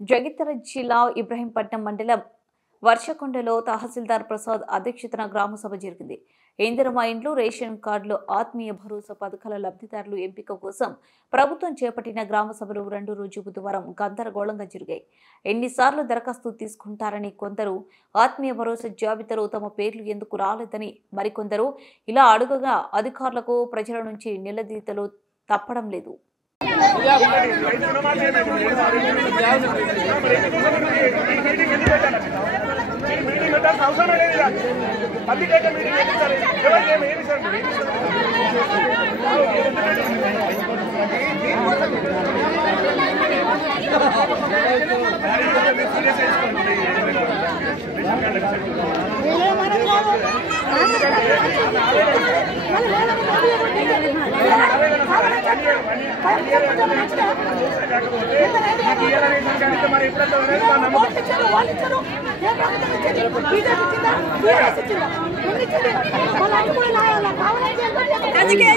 జగిత్యాల జిల్లా ఇబ్రహీంపట్నం మండలం వర్షకొండలో తహసీల్దార్ ప్రసాద్ అధ్యక్షతన గ్రామ సభ జరిగింది. ఇందిరమ్మ ఇండ్లు, రేషన్ కార్డులు, ఆత్మీయ భరోసా పథకాల లబ్ధిదారులు ఎంపిక కోసం ప్రభుత్వం చేపట్టిన గ్రామ సభలు రెండో రోజు బుధవారం గందరగోళంగా జరిగాయి. ఎన్నిసార్లు దరఖాస్తు తీసుకుంటారని కొందరు, ఆత్మీయ భరోసా జాబితాలో తమ పేర్లు ఎందుకు రాలేదని మరికొందరు ఇలా అడుగగా అధికారులకు ప్రజల నుంచి నిలదీతలు తప్పడం లేదు. రాజకీయ